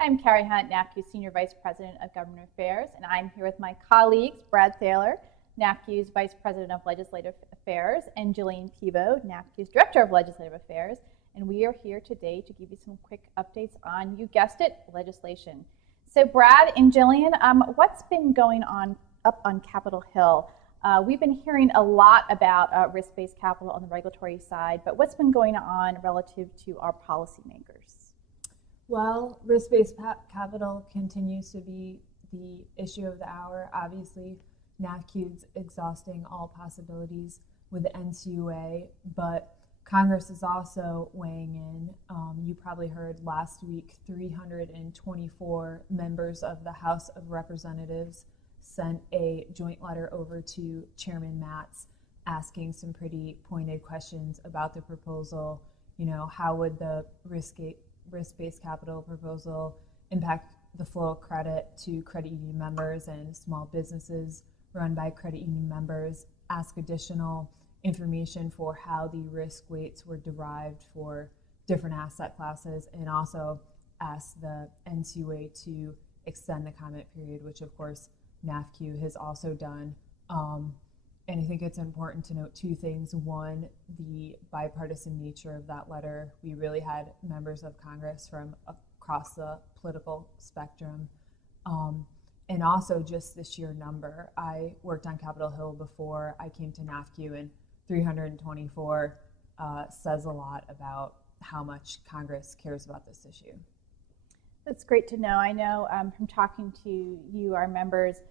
I'm Carrie Hunt, NAFCU Senior Vice President of Government Affairs, and I'm here with my colleagues, Brad Thaler, NAFCU's Vice President of Legislative Affairs, and Jillian Pevo, NAFCU's Director of Legislative Affairs. And we are here today to give you some quick updates on, you guessed it, legislation. So Brad and Jillian, what's been going on up on Capitol Hill? We've been hearing a lot about risk-based capital on the regulatory side, but what's been going on relative to our policymakers? Well, risk-based capital continues to be the issue of the hour. Obviously, NAFCU's exhausting all possibilities with the NCUA, but Congress is also weighing in. You probably heard last week 324 members of the House of Representatives sent a joint letter over to Chairman Matz asking some pretty pointed questions about the proposal. You know, how would the risk-based capital proposal impact the flow of credit to credit union members and small businesses run by credit union members? Ask additional information for how the risk weights were derived for different asset classes, and also ask the NCUA to extend the comment period, which of course NAFCU has also done. And I think it's important to note two things. One, the bipartisan nature of that letter. We really had members of Congress from across the political spectrum. And also just the sheer number. I worked on Capitol Hill before I came to NAFCU, and 324 says a lot about how much Congress cares about this issue. That's great to know. I know from talking to you, our members,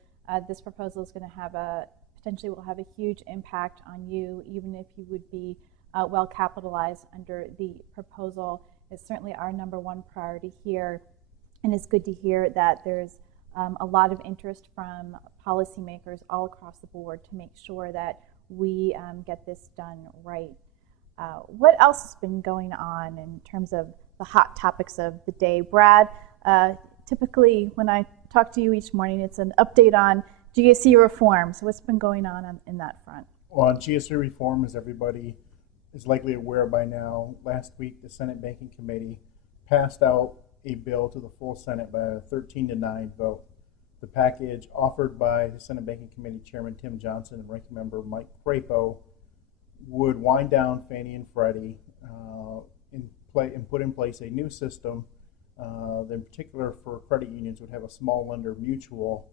this proposal is going to potentially will have a huge impact on you, even if you would be well capitalized under the proposal. It's certainly our number one priority here, and it's good to hear that there's a lot of interest from policymakers all across the board to make sure that we get this done right. What else has been going on in terms of the hot topics of the day? Brad, typically when I talk to you each morning, it's an update on GSE reform. So what's been going on in that front? Well, on GSE reform, as everybody is likely aware by now, last week the Senate Banking Committee passed out a bill to the full Senate by a 13-9 vote. The package offered by the Senate Banking Committee Chairman Tim Johnson and Ranking Member Mike Pevo would wind down Fannie and Freddie and put in place a new system that in particular for credit unions would have a small lender mutual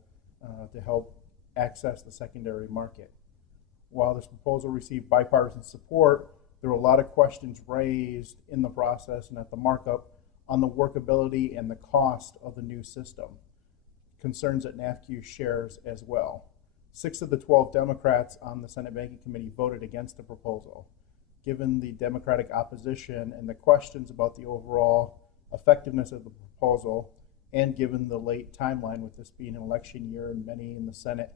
to help access the secondary market. While this proposal received bipartisan support, there were a lot of questions raised in the process and at the markup on the workability and the cost of the new system. Concerns that NAFCU shares as well. 6 of the 12 Democrats on the Senate Banking Committee voted against the proposal. Given the Democratic opposition and the questions about the overall effectiveness of the proposal, and given the late timeline with this being an election year and many in the Senate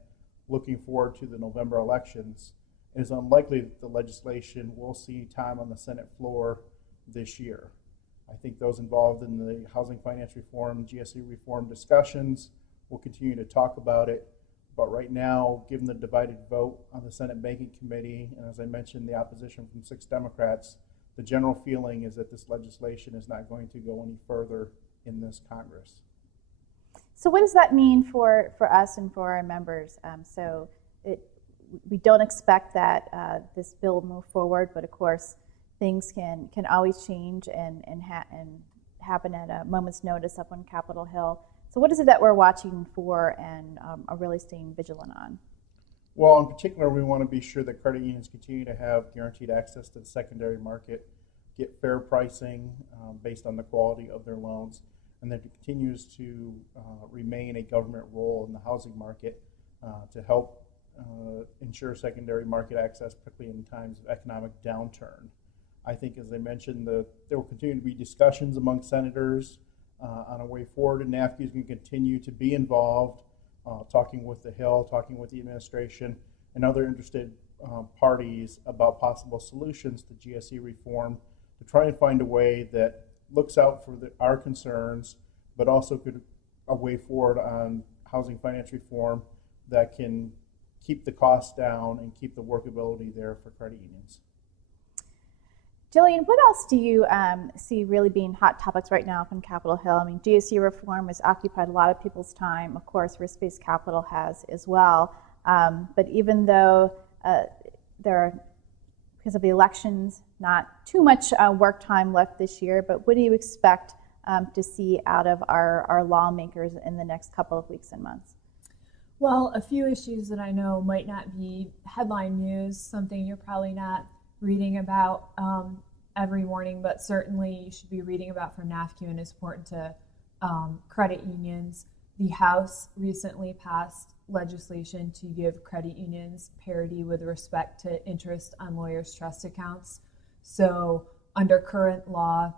looking forward to the November elections, it is unlikely that the legislation will see time on the Senate floor this year. I think those involved in the housing finance reform, GSE reform discussions will continue to talk about it. But right now, given the divided vote on the Senate Banking Committee, and as I mentioned, the opposition from 6 Democrats, the general feeling is that this legislation is not going to go any further in this Congress. So what does that mean for us and for our members? We don't expect that this bill will move forward, but of course things can always change and happen at a moment's notice up on Capitol Hill. So what is it that we're watching for and are really staying vigilant on? Well, in particular, we want to be sure that credit unions continue to have guaranteed access to the secondary market, get fair pricing based on the quality of their loans, and that it continues to remain a government role in the housing market to help ensure secondary market access, particularly in times of economic downturn. I think, as I mentioned, there will continue to be discussions among senators on a way forward, and NAFCU is going to continue to be involved, talking with the Hill, talking with the administration, and other interested parties about possible solutions to GSE reform to try and find a way that looks out for our concerns, but also could a way forward on housing finance reform that can keep the costs down and keep the workability there for credit unions. Jillian, what else do you see really being hot topics right now up on Capitol Hill? I mean, GSE reform has occupied a lot of people's time. Of course, risk-based capital has as well. But even though there are, because of the elections, not too much work time left this year, but what do you expect to see out of our lawmakers in the next couple of weeks and months? Well, a few issues that I know might not be headline news, something you're probably not reading about every morning, but certainly you should be reading about for NAFCU, and it's important to credit unions. The House recently passed legislation to give credit unions parity with respect to interest on lawyers' trust accounts. So under current law,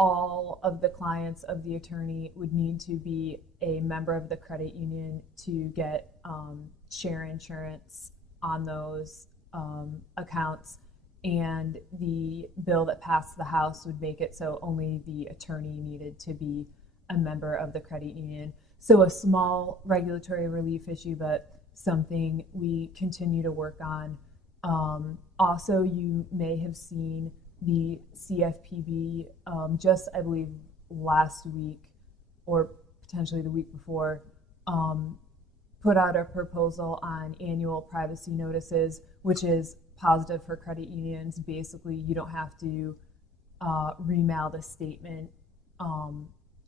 all of the clients of the attorney would need to be a member of the credit union to get share insurance on those accounts. And the bill that passed the House would make it so only the attorney needed to be a member of the credit union. So a small regulatory relief issue, but something we continue to work on. Also, you may have seen the CFPB just, I believe, last week or potentially the week before, put out a proposal on annual privacy notices, which is positive for credit unions. Basically, you don't have to remail the statement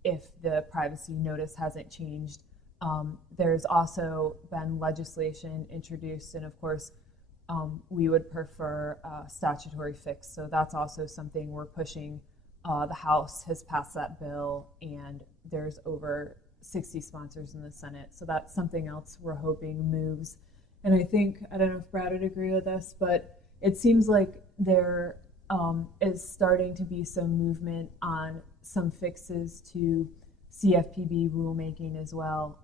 if the privacy notice hasn't changed. There's also been legislation introduced, and of course, we would prefer statutory fix. So that's also something we're pushing. The House has passed that bill, and there's over 60 sponsors in the Senate. So that's something else we're hoping moves. And I think, I don't know if Brad would agree with this, but it seems like there is starting to be some movement on some fixes to CFPB rulemaking as well.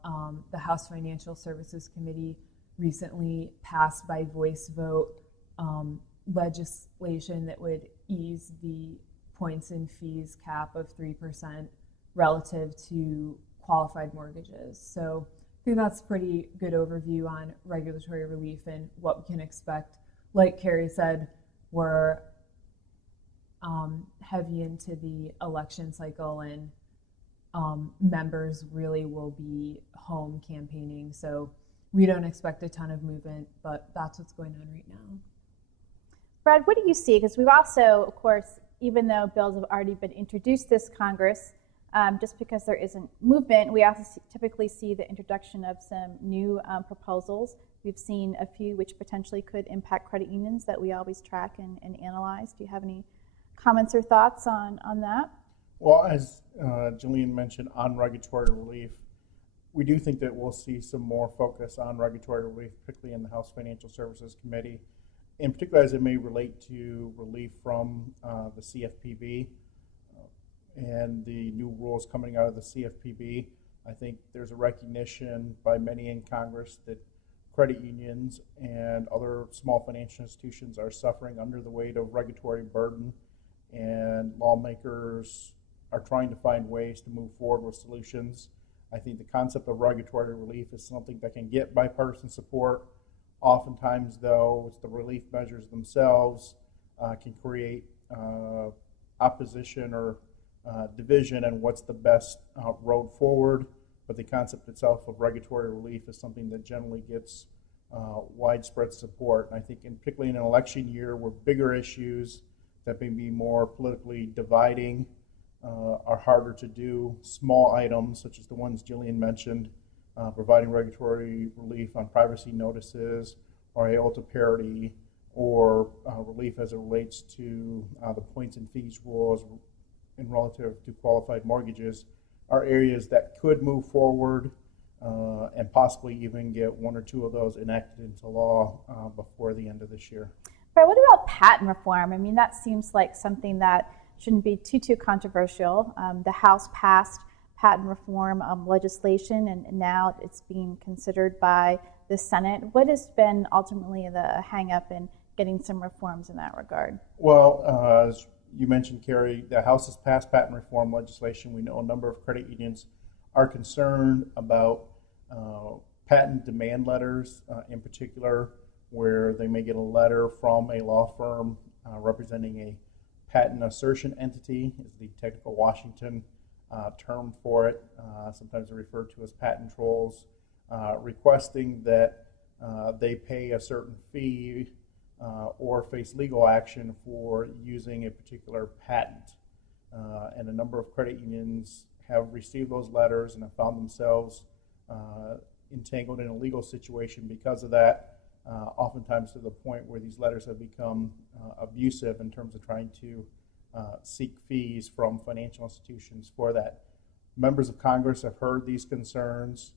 The House Financial Services Committee recently passed by voice vote legislation that would ease the points and fees cap of 3% relative to qualified mortgages. So I think that's a pretty good overview on regulatory relief and what we can expect. Like Carrie said, we're heavy into the election cycle, and members really will be home campaigning. So we don't expect a ton of movement, but that's what's going on right now. Brad, what do you see? Because we've also, of course, even though bills have already been introduced this Congress, just because there isn't movement, we also typically see the introduction of some new proposals. We've seen a few which potentially could impact credit unions that we always track and analyze. Do you have any comments or thoughts on that? Well, as Jillian mentioned on regulatory relief, we do think that we'll see some more focus on regulatory relief, particularly in the House Financial Services Committee, in particular as it may relate to relief from the CFPB and the new rules coming out of the CFPB. I think there's a recognition by many in Congress that credit unions and other small financial institutions are suffering under the weight of regulatory burden, and lawmakers are trying to find ways to move forward with solutions. I think the concept of regulatory relief is something that can get bipartisan support. Oftentimes, though, it's the relief measures themselves can create opposition or division and what's the best road forward. But the concept itself of regulatory relief is something that generally gets widespread support. And I think, particularly in an election year where bigger issues that may be more politically dividing are harder to do, small items such as the ones Jillian mentioned, providing regulatory relief on privacy notices or IOLTA parity, or relief as it relates to the points and fees rules in relative to qualified mortgages, are areas that could move forward and possibly even get one or two of those enacted into law before the end of this year. But what about patent reform? I mean, that seems like something that shouldn't be too controversial. The House passed patent reform legislation, and now it's being considered by the Senate. What has been ultimately the hang-up in getting some reforms in that regard? Well, as you mentioned, Carrie, the House has passed patent reform legislation. We know a number of credit unions are concerned about patent demand letters in particular, where they may get a letter from a law firm representing a patent assertion entity is the technical Washington term for it. Sometimes they're referred to as patent trolls, requesting that they pay a certain fee or face legal action for using a particular patent. And a number of credit unions have received those letters and have found themselves entangled in a legal situation because of that, oftentimes to the point where these letters have become abusive in terms of trying to seek fees from financial institutions for that. Members of Congress have heard these concerns.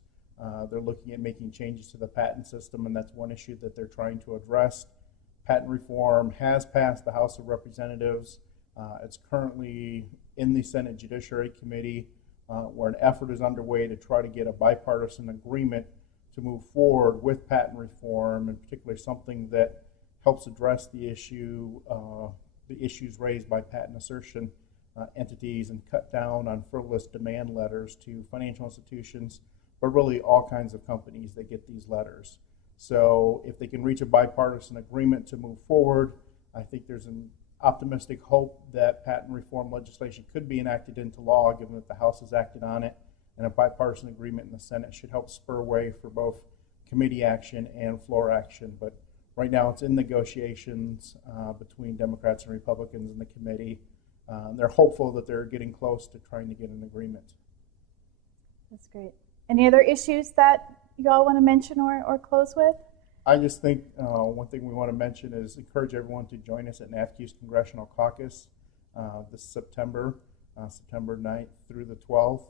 They're looking at making changes to the patent system, and that's one issue that they're trying to address. Patent reform has passed the House of Representatives. It's currently in the Senate Judiciary Committee, where an effort is underway to try to get a bipartisan agreement to move forward with patent reform, and particularly something that helps address the issues raised by patent assertion entities and cut down on frivolous demand letters to financial institutions, but really all kinds of companies that get these letters. So if they can reach a bipartisan agreement to move forward, I think there's an optimistic hope that patent reform legislation could be enacted into law, given that the House has acted on it, and a bipartisan agreement in the Senate should help spur way for both committee action and floor action. But right now it's in negotiations between Democrats and Republicans in the committee. They're hopeful that they're getting close to trying to get an agreement. That's great. Any other issues that you all want to mention or close with? I just think one thing we want to mention is encourage everyone to join us at NAFCU's Congressional Caucus this September 9th through the 12th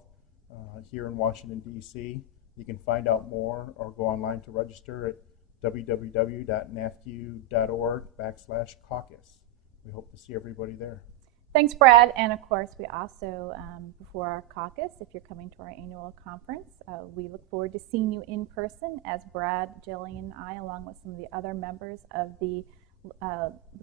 here in Washington, D.C. You can find out more or go online to register at www.nafcu.org/caucus. We hope to see everybody there. Thanks, Brad. And of course, we also, before our caucus, if you're coming to our annual conference, we look forward to seeing you in person as Brad, Jillian, and I, along with some of the other members of the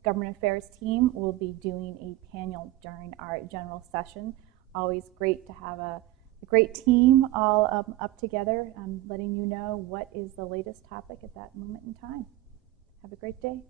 government affairs team, will be doing a panel during our general session. Always great to have a great team all up together, letting you know what is the latest topic at that moment in time. Have a great day.